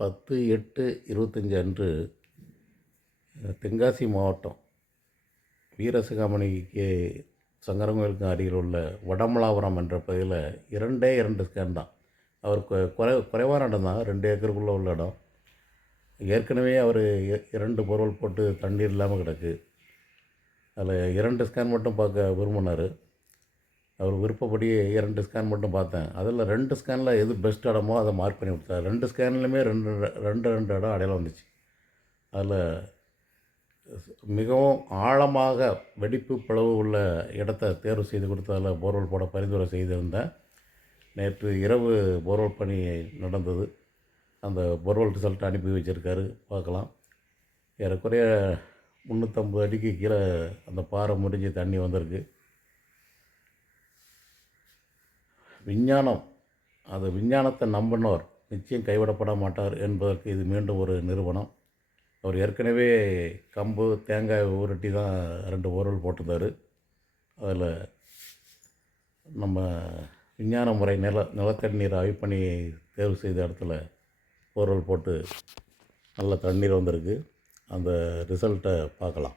பத்து எட்டு இருபத்தஞ்சி அன்று தென்காசி மாவட்டம் வீரசிகாமணிக்கு சங்கரங்கோயிலுக்கு அருகில் உள்ள வடமலாபுரம் என்ற பகுதியில் இரண்டே இரண்டு ஸ்கேன் தான். அவர் குறை குறைவான இடம் தான். ரெண்டு ஏக்கருக்குள்ளே உள்ள இடம். ஏற்கனவே அவர் இரண்டு பொருள் போட்டு தண்ணீர் இல்லாமல் கிடக்கு. அதில் இரண்டு ஸ்கேன் மட்டும் பார்க்க விரும்பினார். அவர் விருப்பப்படி இரண்டு ஸ்கேன் மட்டும் பார்த்தேன். அதில் ரெண்டு ஸ்கேனில் எது பெஸ்ட் இடமோ அதை மார்க் பண்ணி கொடுத்தாரு. ரெண்டு ஸ்கேன்லையுமே ரெண்டு ரெண்டு ரெண்டு இடம் அடையாளம் வந்துச்சு. அதில் மிகவும் ஆழமாக வெடிப்பு பிளவு உள்ள இடத்தை தேர்வு செய்து கொடுத்ததில் போர்வெல் போட பரிந்துரை செய்திருந்தேன். நேற்று இரவு போர்வெல் பணி நடந்தது. அந்த போர்வெல் ரிசல்ட் அனுப்பி வச்சுருக்காரு. பார்க்கலாம். ஏறக்குறைய முந்நூற்றம்பது அடிக்கு கீழே அந்த பாறை முடிஞ்சு தண்ணி வந்திருக்கு. விஞ்ஞானம் அது விஞ்ஞானத்தை நம்பினோர் நிச்சயம் கைவிடப்பட மாட்டார் என்பதற்கு இது மீண்டும் ஒரு நிறுவனம். அவர் ஏற்கனவே கம்பு தேங்காய் உருட்டி தான் ரெண்டு ஓரல் போட்டிருந்தார். அதில் நம்ம விஞ்ஞான முறை நில நிலத்தடி ஆய்வு பண்ணி தேர்வு செய்த இடத்துல ஓரல் போட்டு நல்ல தண்ணீர் வந்திருக்கு. அந்த ரிசல்ட்டை பார்க்கலாம்.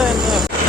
да, да.